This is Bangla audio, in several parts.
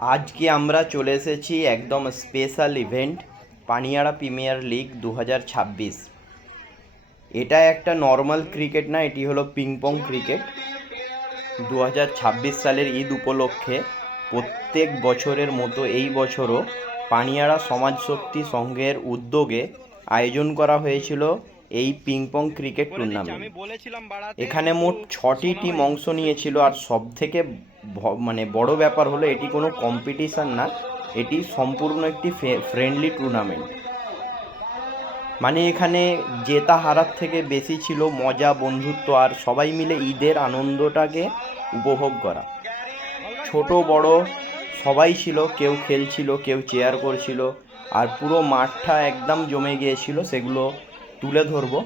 আজকে আমরা চলে এসেছি একদম স্পেশাল ইভেন্ট পানিয়াড়া প্রিমিয়ার লিগ 2026। এটা একটা নর্মাল ক্রিকেট না, এটি হলো পিংপং ক্রিকেট। 2026 সালের ঈদ উপলক্ষে প্রত্যেক বছরের মতো এই বছরও পানিয়াড়া সমাজ শক্তি সংঘের উদ্যোগে আয়োজন করা হয়েছিল এই পিংপং ক্রিকেট টুর্নামেন্ট। এখানে মোট 6টি টিম অংশ নিয়েছিল। আর সব থেকে বড় ব্যাপার হলো এটি কোনো কম্পিটিশান না, এটি সম্পূর্ণ একটি ফ্রেন্ডলি টুর্নামেন্ট। এখানে জেতা হারার থেকে বেশি ছিল মজা, বন্ধুত্ব আর সবাই মিলে ঈদের আনন্দটাকে উপভোগ করা। ছোট বড় সবাই ছিল, কেউ খেলছিল, কেউ চেয়ার করছিল, আর পুরো মাঠটা একদম জমে গিয়েছিল। সেগুলো তুলে ধরবো।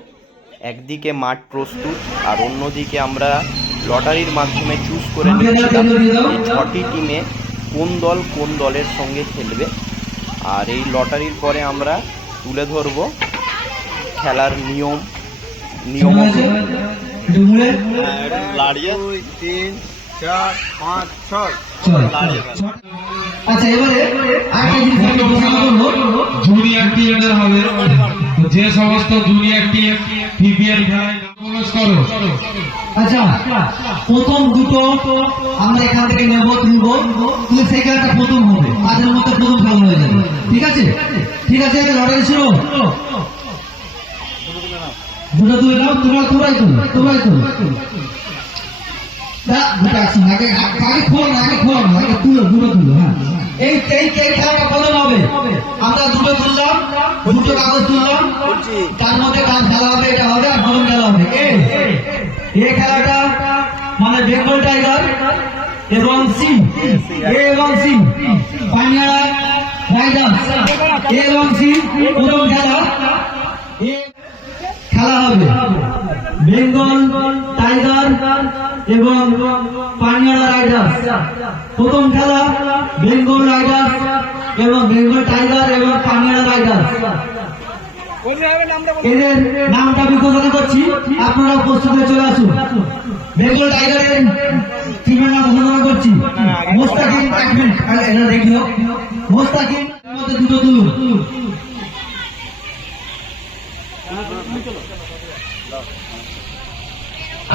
একদিকে মাঠ প্রস্তুত আর অন্যদিকে আমরা লটারির মাধ্যমে চুজ করে নিচ্ছিলাম এই 6টি টিমে কোন দলের সঙ্গে খেলবে। আর এই লটারির পরে আমরা তুলে ধরবো খেলার নিয়ম। আচ্ছা, এবারে জুনিয়র টিমের হবে, যে সমস্ত জুনিয়র টিম পিবিএল খেলায় প্রবেশ করো। আচ্ছা, প্রথম দুটো আমরা এখান থেকে নেব, তুলব, সেই খেলাটা প্রথম হবে, তাদের মধ্যে প্রথম খেলা হয়ে যাবে। ঠিক আছে, ঠিক আছে, লটারি শুরু। দুটো তুলে নাও, তোমরাই তুলো। এই খেলাটা প্রথম হবে। আমরা দুটো তুললাম, দুটো কাগজ তুললাম, তার মধ্যে কাজ খেলা হবে, এটা হবে আর প্রথম খেলা হবে। এই খেলাটা বেঙ্গল টাইগার এবং সিং, এ এবং সিং, পানিয়াড়া রাইডার্স এ এবং সিং প্রথম খেলা হবে। বেঙ্গল টাইগার এবং পানিয়াড়া রাইডার্স প্রথম খেলা। বেঙ্গল রাইডার্স এবং বেঙ্গল টাইগার এবং পানিয়াড়া রাইডার্স, এদের নামটা আমি ঘোষণা করছি, আপনারা প্রস্তুত হয়ে চলে আসুন। বেঙ্গল টাইগারের টিমের নাম ঘোষণা করছি মোস্তাকিম। এটা দেখিও মোস্তাকিম, দুটো তুলুন।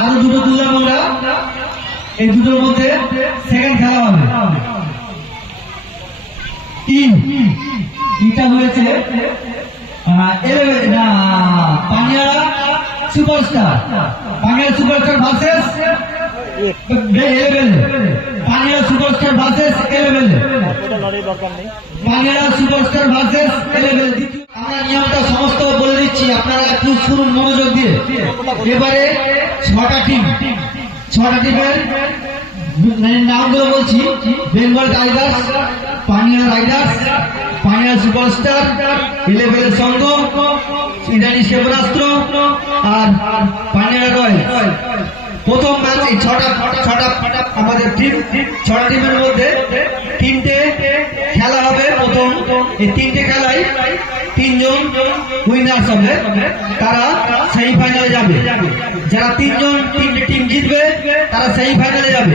আরো দুটো তুললাম আমরা। এই দুটোর মধ্যে সেকেন্ড খেলা হবে। টিমটা হয়েছে Paniara superstar versus 11। Paniara superstar versus 11। Paniara superstar versus 11। আমরা নিয়মটা সমস্ত বলে দিচ্ছি, আপনারা একটু শুনুন মনোযোগ দিয়ে। এবারে 6টা টিমের নামগুলো বলছি। বেঙ্গল টাইগার্স, পানিয়াড়া রাইডার্স, পানিয়াড়া সুপারস্টার, 11 সংঘ, ইরানি ক্ষেপণাস্ত্র আর পানিয়াড়া রয়্যালস। প্রথম ম্যাচ এই 6টা আমাদের টিম, 6টা টিমের মধ্যে 3টে খেলা হবে। প্রথম এই 3টে খেলায় 3 জন উইনার্স হবে, তারা সেমিফাইনালে যাবে। যারা 3টে টিম জিতবে তারা সেমিফাইনালে যাবে।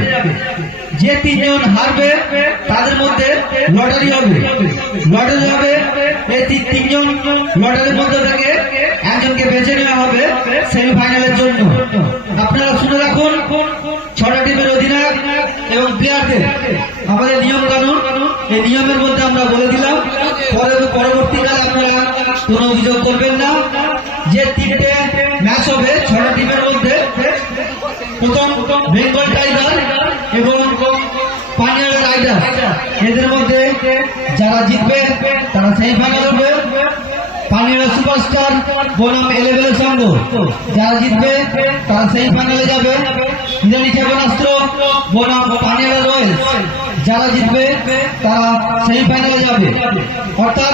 যে 3 জন হারবে তাদের মধ্যে লটারি হবে। এই 3 জন লটারির মধ্যে থেকে একজনকে বেছে নেওয়া হবে সেমিফাইনালের জন্য। আপনারা শুনে রাখুন, 6টা টিমের অধিনায়ক এবং প্লেয়ারদের আমাদের নিয়ম কানুন, এই নিয়মের মধ্যে আমরা বলে দিলাম। পরবর্তীকালে আপনারা কোনো অভিযোগ করবেন না। যে 3টে ম্যাচ হবে 6টা টিমের মধ্যে, প্রথম বেঙ্গল টাইগার এবং পানিয়াড়া রাইডার্স, এদের মধ্যে যারা জিতবে তারা সেমিফাইনাল হবে। পানিয়াড়া সুপারস্টার বনাম 11 সংঘ, যারা জিতবে তারা সেমিফাইনালে যাবে। ইরানি ক্ষেপণাস্ত্র বনাম পানিয়াড়া রয়্যালস, যারা জিতবে তারা সেমিফাইনালে যাবে। অর্থাৎ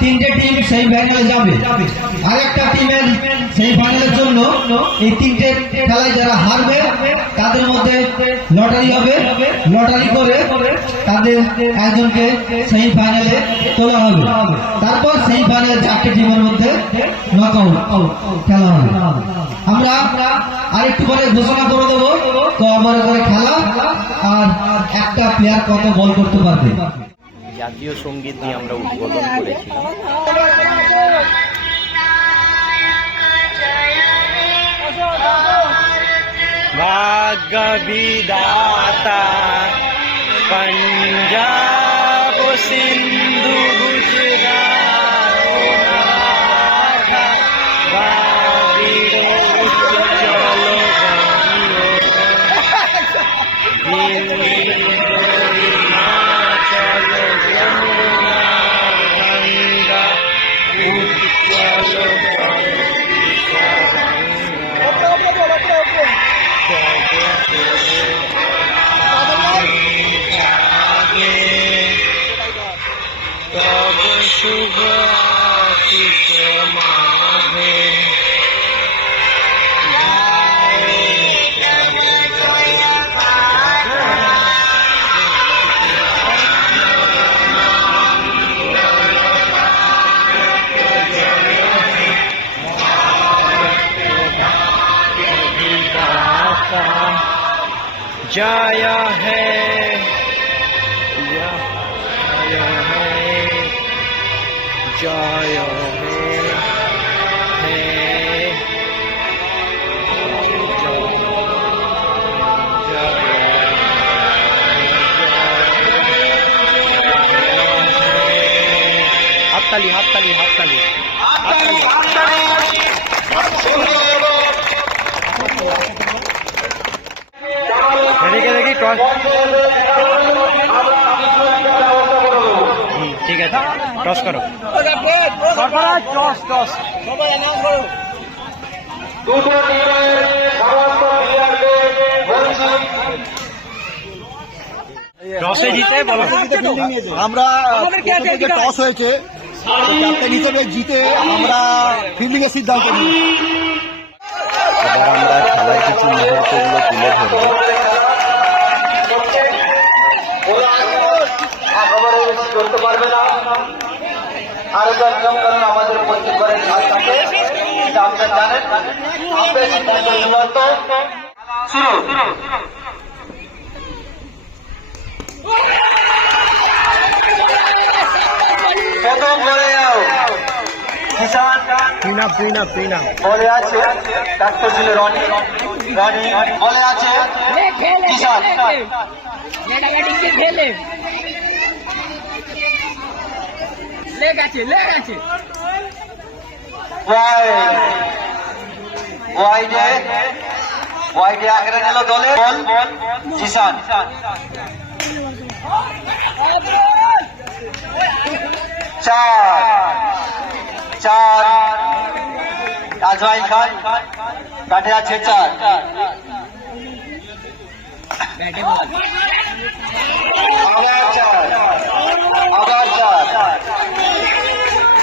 3টে টিম সেমিফাইনালে যাবে। আরেকটা টিমের সেমিফাইনালের জন্য এই 3টে খেলায় যারা হারবে তাদের মধ্যে লটারি হবে। লটারি করে তাদের একজনকে সেমিফাইনালে তোলা হবে। তারপর সেমিফাইনালে 4টে টিমের মধ্যে নকআউট খেলা হবে। আমরা আরেকটু পরে ঘোষণা করে দেবো ওভার করে খেলা, আর একটা প্লেয়ার কত বল করতে পারবে। জাতীয় সঙ্গীত দিয়ে আমরা উদ্বোধন করেছিলাম। ভাগ্য বিধাতা पंजाब सिंधु गुजरात बाबिरो चलो हिमाचल यमुना गंगा उच्चलो तब शुभ आशीष मांगे जय है जय है हाथताली हाथताली हाथताली देखी टॉस ठीक है टॉस करो टॉस टॉस টসে জিতে বলো আমরা টস হয়েছে ক্যাপ্টেন হিসেবে জিতে আমরা ফিল্ডিং এর সিদ্ধান্ত নিই। এবার আমরা খেলার কিছু মুহূর্তগুলো তুলে ধরবো। করতে পারবে না, আর নিয়ম কারণ আমাদের প্রত্যেকবারের খেলা থাকে, এটা আপনারা জানেন। আমরা সিদ্ধান্ত চূড়ান্ত শুরু। প্রথম বলে যাও কিষান বলে আছে, ডাক্তার ছিল রনি, রনি বলে আছে কিষান। ওয়াইডে আগে নিল দলে বল কিষান। চার আজমাইল খান কাটে আছে 4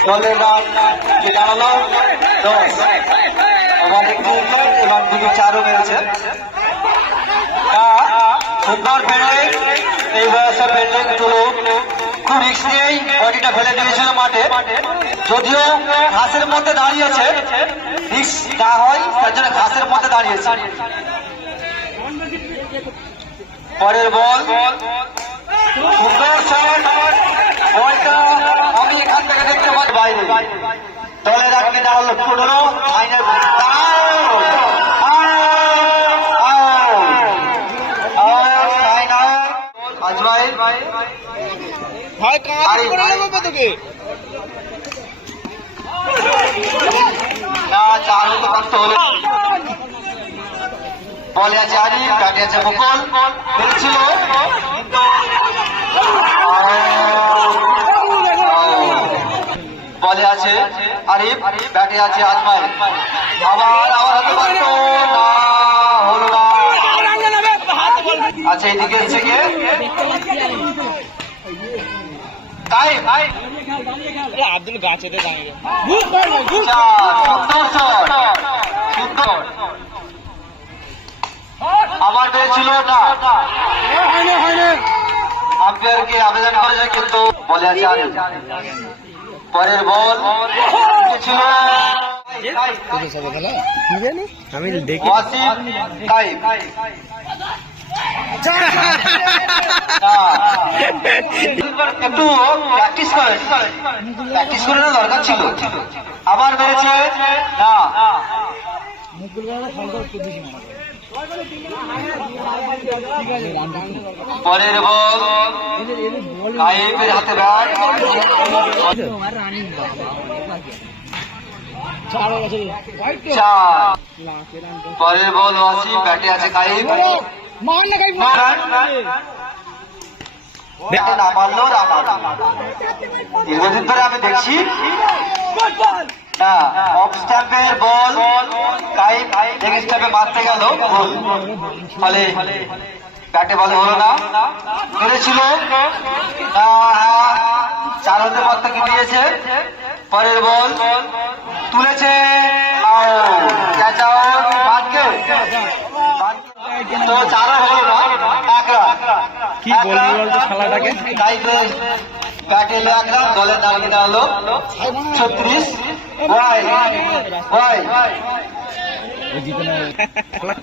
দলে দাঁড়ালো 10 ওভার 4ও মেরেছে। সুন্দর ফিল্ডিং, এই বয়সে ফিল্ডিং গুলো খুব রিস্ক নিয়েই বডিটা ফেলে দিয়েছিল মাঠে, যদিও ঘাসের মধ্যে দাঁড়িয়েছে, রিস্ক না হয় তার জন্য ঘাসের মধ্যে দাঁড়িয়েছে। পরের বল সুন্দর শট, বলটা আমি এখান থেকে দেখতে পাচ্ছি বাইরে, দলের আটকে দাঁড়ালো 15 ফাইনাল আজমাইল ভাই না চালু তো করতে হলো। বলে আছে আরিফ, কাটে আছে মুকুল, খেলছিল বলে আছে আরিফ, ব্যাটে আছে আজমাইল, আবার হতে পারতো না, হলো না। আচ্ছা এদিকে এসছে কে? আব্দুল গাছেতে দাঁড়িয়ে সুন্দর আবার পেয়েছিল না, আম্পায়ারকে আবেদন করেছে কিন্তু বলে আছে আরিফ। পরের বল ছিল আমি দেখি ওয়াসিম কাইফ, একটু প্র্যাকটিস করে দরকার ছিল, আবার মেরেছে না। পরের বল কায়েমের হাতে ব্যাট, পরের বল ওয়াসিম, ব্যাটে আছে কায়েম, ব্যাটে না মারলেও রান আউট। দীর্ঘদিন ধরে আমি দেখছি না, অফ স্ট্যাম্পের বল কায়েম লেগ স্ট্যাম্পে মারতে গেল গোল, ফলে ব্যাটে বলে হলো না। করেছিল না, 4 রানের পর থেকে দিয়েছে। পরের বল তুলেছে, ক্যাচ আউট, তো 4 হলো না, 1 রান। কি বলবো বলতো শালাটাকে। ব্যাটে 1 রান, দলের তালিকা হলো 36।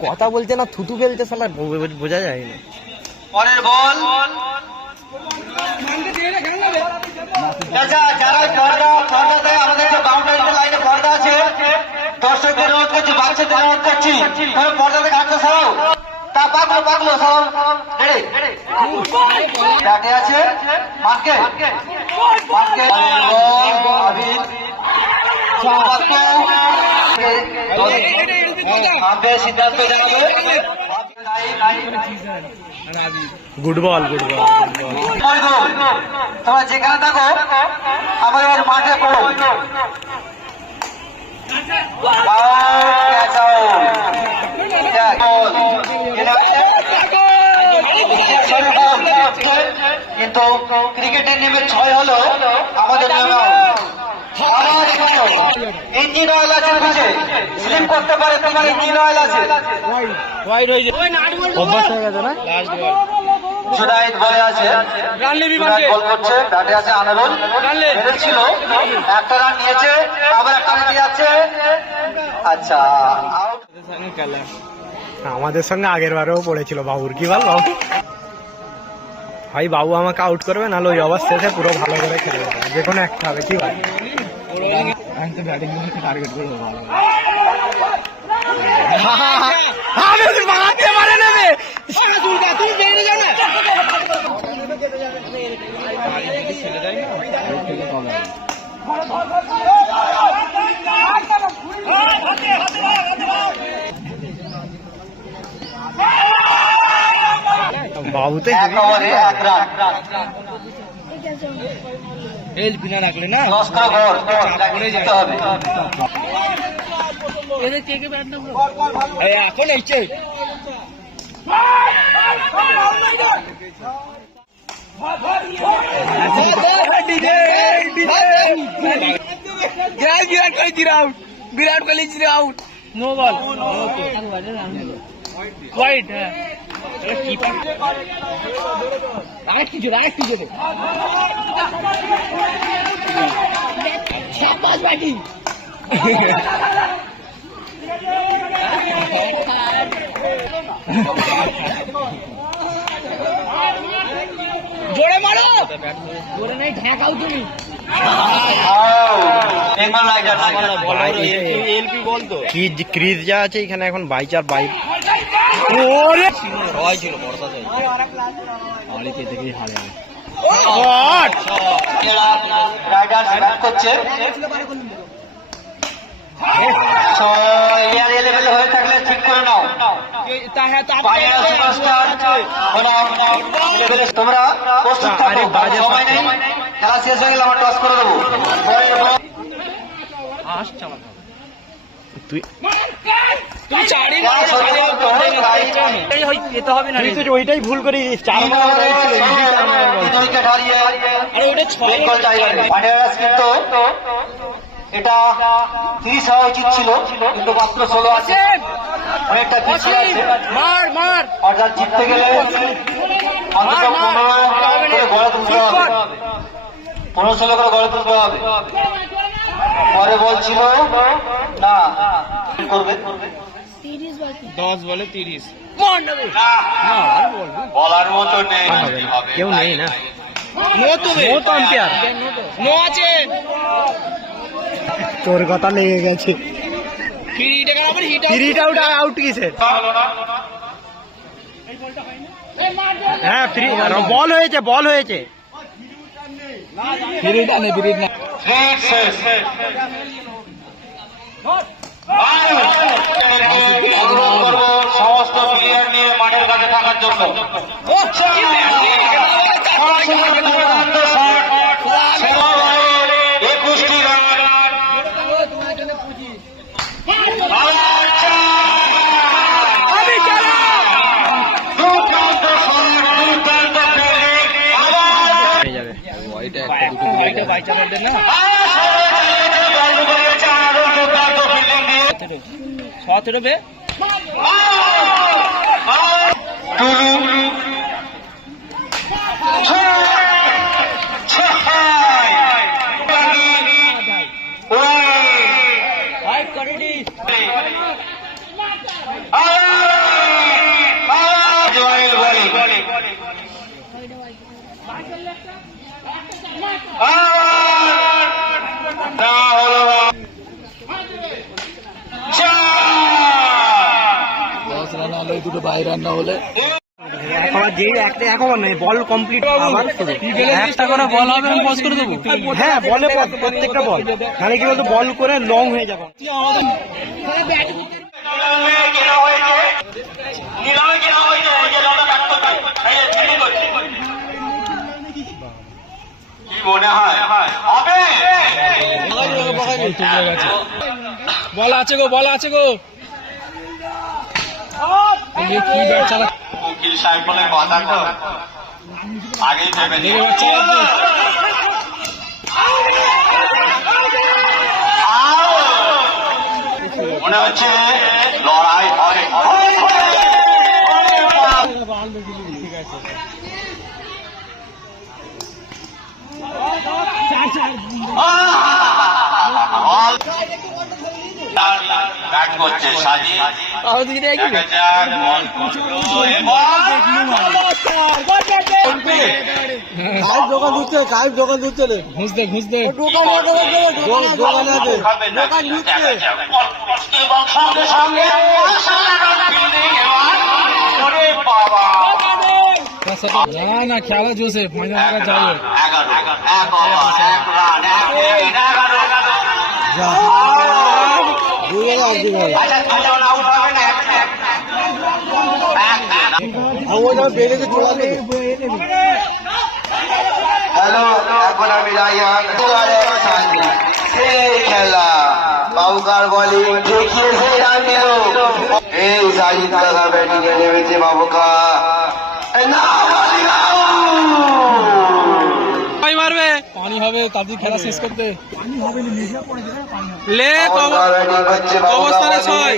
কথা বলছে না, থুতু ফেলছে শালা, বোঝা যায় না। পরের বল যারা পর্দা দেয়, আমাদের যে বাউন্ডারি লাইনে পর্দা আছে, দর্শকদের অনুরোধ করছি, বাচ্চাদের অনুরোধ করছি, পর্দাতে ঘাটতে সরাও, তা পাকলো সব ব্যাটে আছে মার্কে সিদ্ধান্ত জানাবো। Good ball. তোমরা যেখানে থাকো আমাদের মাঠে পড়ো। কিন্তু ক্রিকেটের নেমে 6 হলো, আমাদের নেমে ইঞ্জিন অয়েল আছে, বুঝে স্লিপ করতে পারে, তোমার ইঞ্জিন অয়েল আছে। জুনাইদ বলে আছে, বল করছে, ব্যাটে আছে আনারুল, ছিল 1 রান নিয়েছে, আবার 1 রান দিয়ে যাচ্ছে। আচ্ছা, আমাদের সঙ্গে আগের বারেও পড়েছিল বাবুর, কি বল বাবু? ভাই বাবু আমাকে আউট করবে, নাহলে ওই ওভার শেষে পুরো ভালো করে খেলে যাবে, যে কোনো একটা হবে। কি ভাই টার্গেট করবো বাবুতে হেল্প না রাখলে না, এখন এইছে Virat Kohli zero out, no ball, white. হ্যাঁ আরেকটি জোরে ব্যাটিং। জোরে মারো, জোরে নাই, ঢাকাও তুমি। ক্রিজ যা আছে এখানে এখন 22 সবাই ছিল, বর্ষা করছে। হয়ে থাকলে ঠিক করে নাও, তোমরা প্রস্তুত থাকো, সময় নেই, খেলা শেষ হয়ে গেলে আমরা টস করে দেবো। ওইটাই ভুল করে এটা 30 হওয়া উচিত ছিল, কিন্তু মাত্র 16 আছে, অনেকটা পিছিয়ে আছে। অর্থাৎ জিততে গেলে 15-16 করে গড়ে তুলতে হবে। পরে বলছিল না করবে 10 বলে 30। বলার মতো নেই, কেউ নেই না, নো তো আম্পায়ার, নো আছে। তোর কথা লেগে গেছে। ফ্রিটা আউট কিসের? হ্যাঁ ফ্রি বল হয়েছে, বল হয়েছে। বিরিটা নেই, বিরিট না। সমস্ত প্লেয়ার নিয়ে মাঠের কাছে থাকার জন্য একুশটি রান। দুটো বাইরে রান্না হলে এখন বল কমপ্লিট, আবার একটা করে বল হবে, আমি পজ করে দেবো। হ্যাঁ বলে প্রত্যেকটা বল, মানে কি বলতো বল করে লং হয়ে যাবে। মনে হয় হবে বল আছে গো, বল আছে গো। উকিল সাহেব বলে কথা তো আগেই ভেবে মনে হচ্ছে লড়াই হবে। ব্যাট করছে সাজি, দেখা যাক বল দোকান ঢুকছে, কাজ দোকান ঢুকছে, ঘুষ দে দোকানে আছে, দোকান ঢুকছে। সঙ্গে সঙ্গে না খেলা জোসে ফাইনাল যাই 11 বেড়ে চলে হ্যালো, এখন আমি রাইহান এই খেলা বাবুকার বলিং দেখিয়ে সেই রান দিল। এই সাজিদ কাকা ব্যাটিং এ নেমেছে বাবুকা, না মারবে, পানি হবে তাদের খেলা শেষ করতে। লে ব্যাটিং করছে অবস্থানে 6।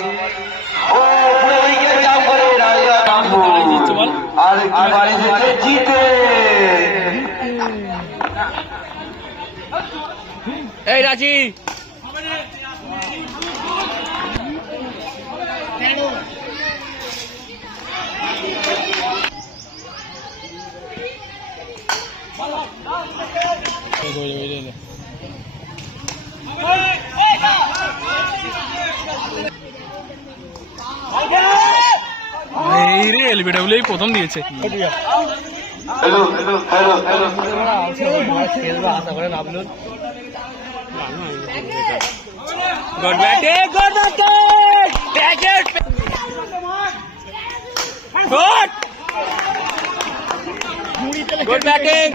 ও পুরো উইকেট জাম করে রাইহান আর কি বাড়ি যেতে জিতে। এই রাজি এই রে এলবিডব্লিউ প্রথম দিয়েছে। হ্যালো হ্যালো হ্যালো আশা করেন আপনি good batting, good batting, good batting.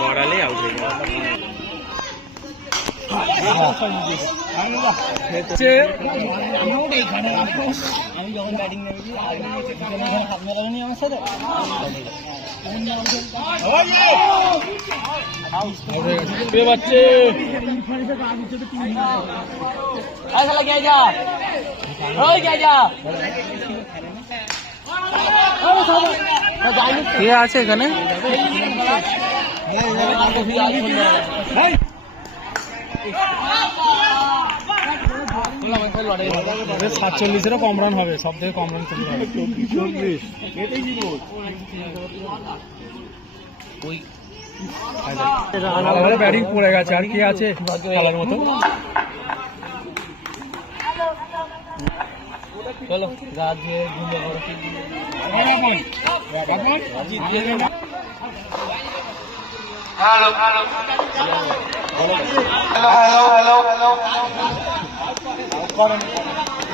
গড়ালে আউট হয়ে যাবে। আমি যখন ব্যাটিং নেমেছি হাত মেলানি আমার সাথে বাচ্চে কে আছে এখানে? 47-এরও কম রান হবে, সব থেকে কম রান চলে হবে। ব্যাটিং পড়ে গেছে, আর কি আছে খেলার মতো। চলো রাত দিয়ে ঘুমিয়ে পড়ো। Hello hello hello hello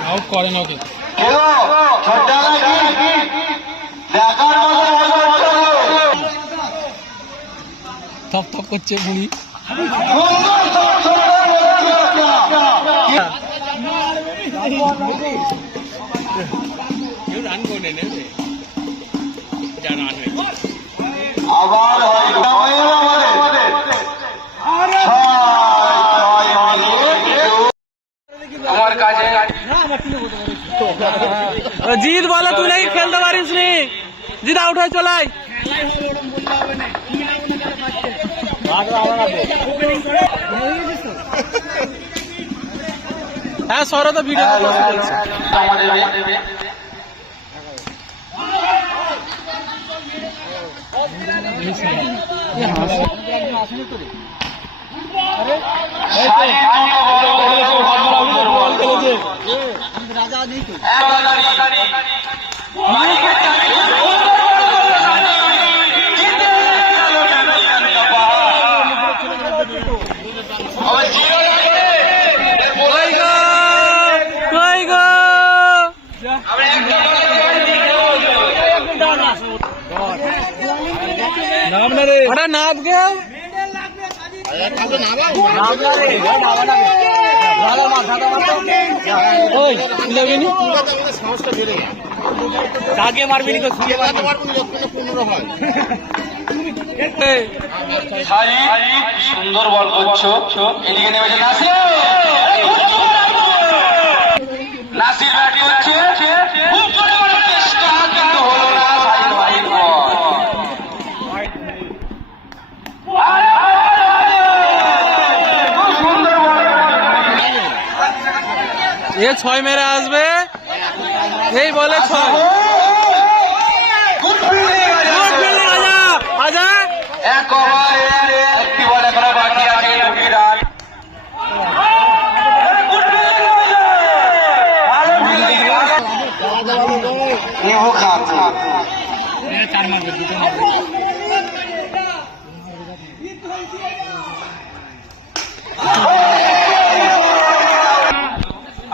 out করেন ওকে। কেন ছোট্টা নাকি দেখার মতো থপ থপ করছে বুড়ি। আবার আমার কাছে জিৎ বলে তুই নাকি খেলতে পারিস নি, জিৎ আউট হয়ে চলাই। হ্যাঁ সরো তো ভিডিও নাচ গে মারবি সুন্দর বল করছো, এদিকে নেমেছে নাসির। নাসির ব্যাটিং হচ্ছে, খুব জোরে মারার চেষ্টা কিন্তু হলো না। Side wide ball. এ 6 মেরে আসবে, এই বলে 6। আজা এক ওভারে একটি বল এখনো বাকি আছে, 2টি রান। নিভু খাচ্ছে।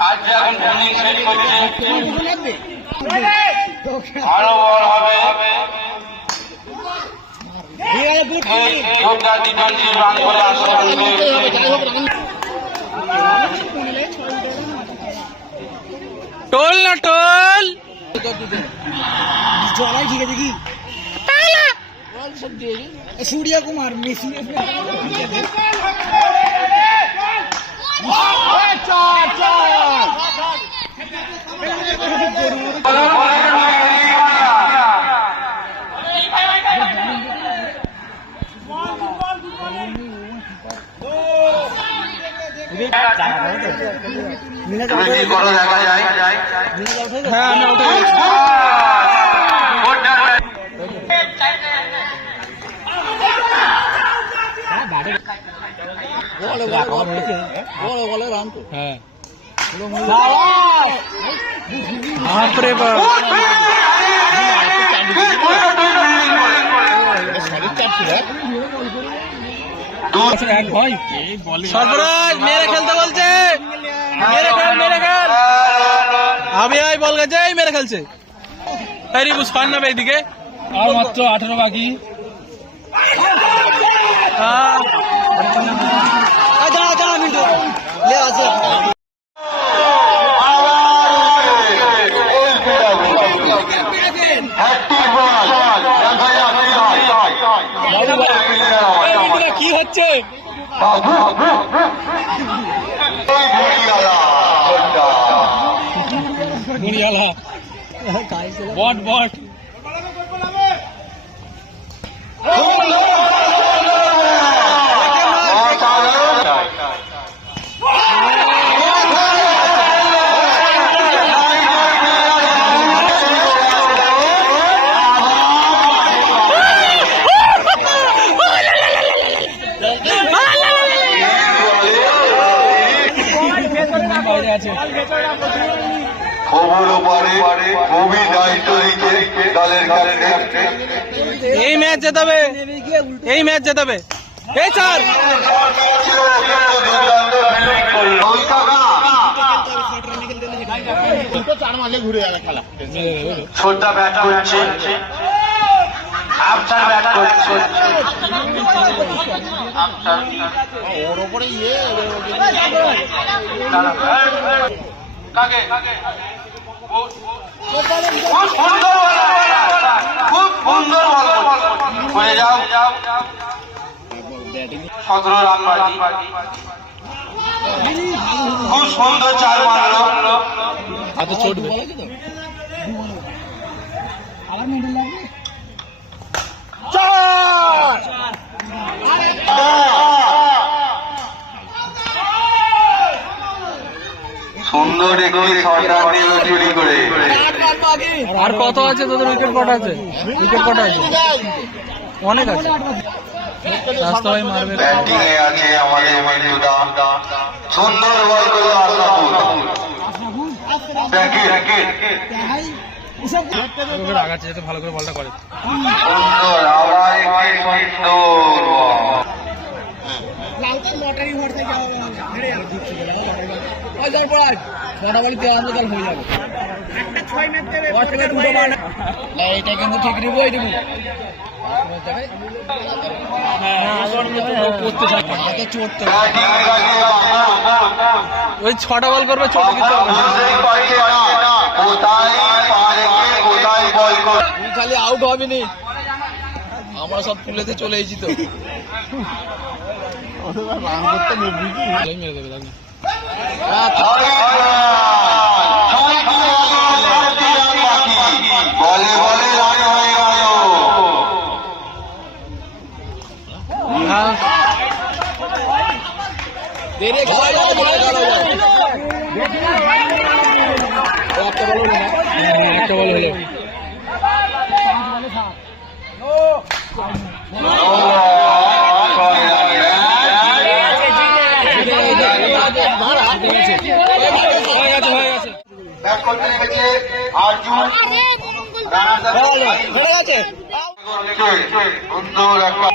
আজ এখন বোলিং সেট করছে, আরো বল হবে। রান করে আসবে। টোল না টোল সূর্য কুমার মেসি। দেখা যায়। হ্যাঁ আমি আউট হয়ে গেছি। হ্যাঁ বাপরে বাপ। এক ভাই সর্বরাজ মেরে খেলতে বলছে, মেরে খেল মেরে খেল। আমি আই বল গেছে, এই মেরে খেলছে। এই রিবুস পান না এইদিকে, আর মাত্র 18 বাকি। কি হচ্ছে বট বট দলের ক্যাপ্টেন এই ম্যাচ জেতাবে, এই ম্যাচ জেতাবে। এই চার ছোটটা ব্যাট করছে, আফসার ব্যাট করছে, ওর ওপরে খুব সুন্দর বল করে যাও 17 রান বাজি, খুব সুন্দর চার মারলো। এত চটবে সুন্দর একটি শট দিল চুরি করে। আর কত আছে তোদের? উইকেট কটা আছে? উইকেট কটা আছে? অনেক আছে। রাস্তায় মারবে। ব্যাটিং এ আছে আমাদের মিন্টুদা, সুন্দর বল করলো আশরাফুল। ওকে রাগাচ্ছে যাতে ভালো করে বলটা করে। সুন্দর আবার একটি সুন্দর এটা কিন্তু ঠিক রিবই দেবো। ওই 6টা বল করবে, ছোট কিছু খালি আউট হবে নি। আমরা সব তুলেতে চলে এসেছি তো। মেরে দেবে লাগবে। বলে বলে রান হয়ে গেল। একটা বল হলো। ব্যাট করতে নেমেছে আর্জুন, সুন্দর একটা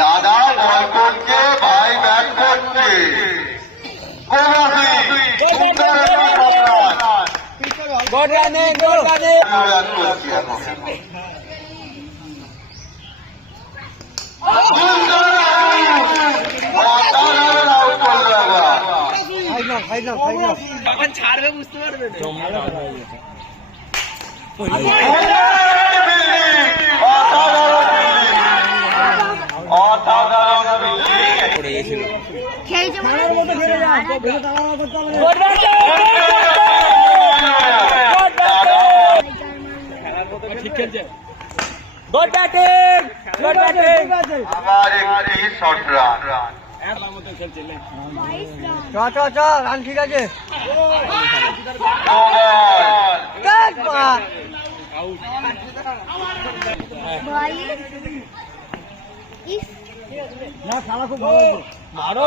দাদা বল করছে, ভাই ব্যাট করছে। ছাড়বে বুঝতে পারবে ঠিক খেলছে। Good batting, good batting. আবার একটি শর্ট রান। রান ঠিক আছে। না খেলা খুব ভালো মারো।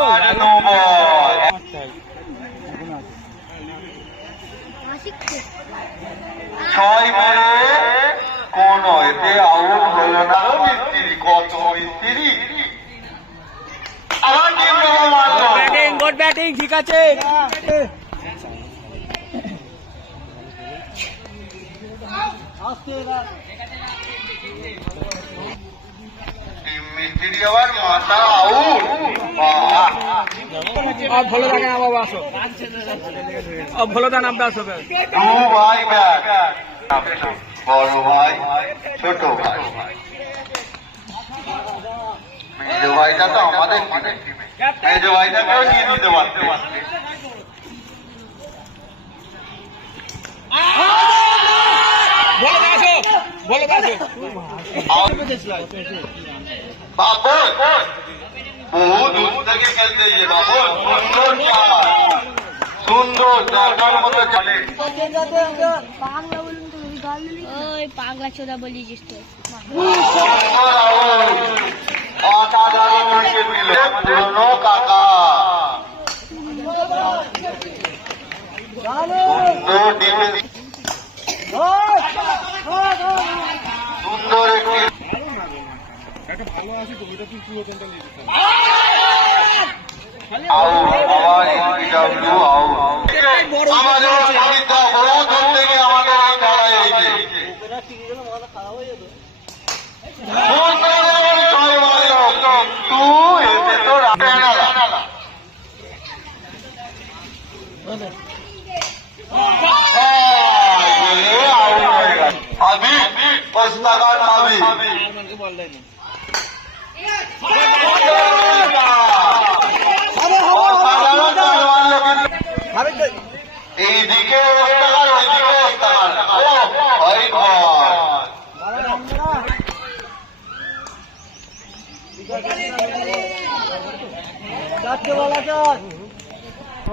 6 মেরে কোন এতে আউট হলো না। মিস্ত্রি কত মিস্ত্রি, আবার টিম মারলো। ব্যাটিং, গুড ব্যাটিং, ঠিক আছে। টিম মিস্ত্রি আবার মাথা আউট। अब भोले दा ना बाबा আসো अब भोले दा नाम দাও সবে দু ভাই ব্যাগ বড় ভাই ছোট ভাই মেজো ভাইটা তো আমাদের মেজো ভাইটাকেও নিয়ে দিতে পারতে भोले दा আসো भोले दा আসো বাবু বহু দূর থেকে খেলতে যে বাবু সুন্দর দরকার মতো চলে বাংলা বলুন তো ওই পাগলা চোদা বলিস তো অসাধারণ উইকেট দিল পুরনো কাকা সুন্দর ডিফেন্স সুন্দর একটি আমাদের অসুবিধা বহু দূর থেকে আমাদের এই খেলায় এসেছে अभी पुस्तकात अभी এইদিকে পুস্তকার ওইদিকে পুস্তকার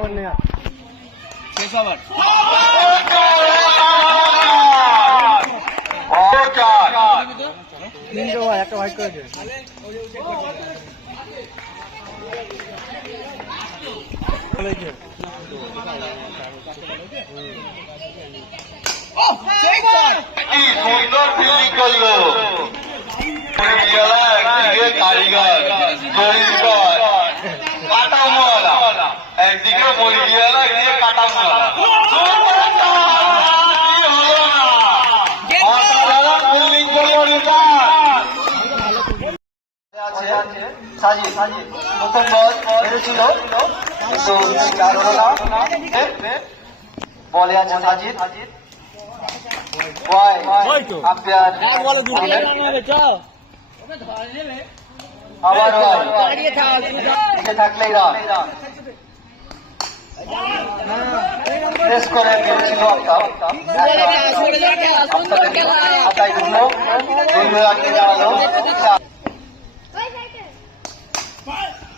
হরি একটা হোয়াইট করেছে সুন্দর ফিল্ডিং করলো একদিকে কারিগর জরিগর কাটামোয়ালা একদিকে মরিগিয়ালা একদিকে কাটামোয়ালা ফিল্ডিং করলো সাজিদ প্রথম বল বেড়েছিল কিন্তু চার হলো না বলে আছে সাজিদ আম্পায়ার আবার থাকলেই রান প্রেস করে গেছিল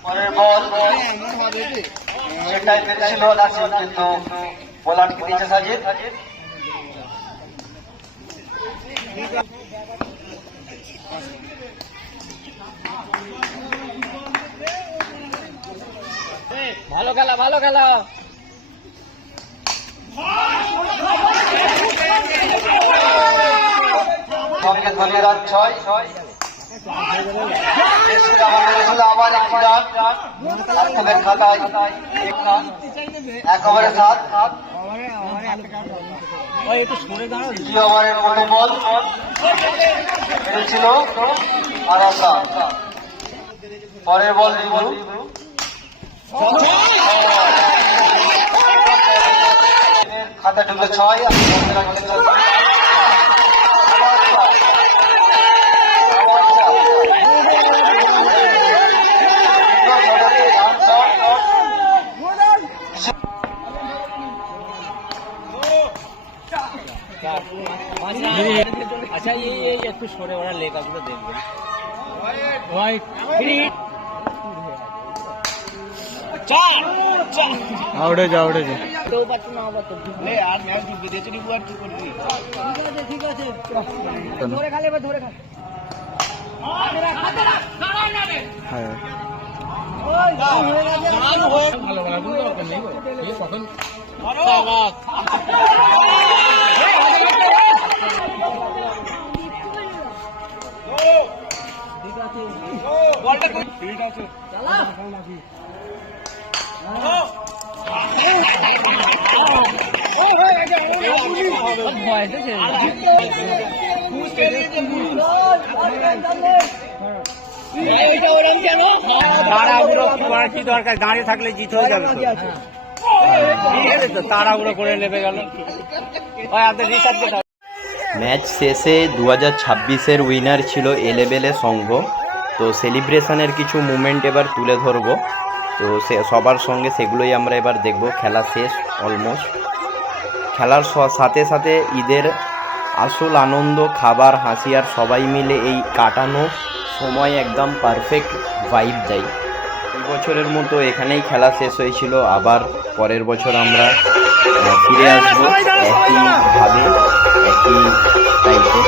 পরের বল সেটাই পেরেছিল নাসিম কিন্তু বল আটকে দিয়েছে সাজিদ ভালো খেলা ভালো খেলা সঙ্গে ধরে রান 6 আবার একটি রান আপনাদের খাতায় এক ওভারে 7 দ্বিতীয় ওভারের প্রথম বল ছিল আর পরের বল রিভু খাতা ঢুকলো 6 আচ্ছা এই একটু সরে ওরা লেখাগুলো দেখবেন হোয়াইট আউটে যা তো পাচ্ছ না আবার তো লে আর ম্যাচ ঢুকে দিয়েছে নি বুয়ার কি করবি ঠিক আছে ধরে খালে বা ধরে খা হাতে রাখ দাঁড়াও না রে হ্যাঁ ওই হয়ে গেছে রান হয়ে ভালো কিন্তু দরকার নেই এই কখন সাবাস ঠিক আছে বলটা কই ঠিক আছে চালা তাড়াহুড়ো করার কি দরকার, দাঁড়িয়ে থাকলে জিত হয়ে যাবে তো। ঠিক আছে তো, তাড়াহুড়ো করে নেমে গেল। ভাই আপনি রিসার্চ যেটা ম্যাচ শেষে 2026-এর উইনার ছিল এলেবেলে সংঘ। তো সেলিব্রেশনের কিছু মুমেন্ট এবার তুলে ধরবো। তো সবার সঙ্গে সেগুলোই আমরা এবার দেখব। খেলা শেষ অলমোস্ট। খেলার সাথে সাথে ঈদের আসল আনন্দ, খাবার, হাসি আর সবাই মিলে এই কাটানো সময় একদম পারফেক্ট ভাইব যায়। এই বছরের মতো এখানেই খেলা শেষ হয়েছিল। আবার পরের বছর আমরা ফিরে আসবো একইভাবে, একই টাইপে।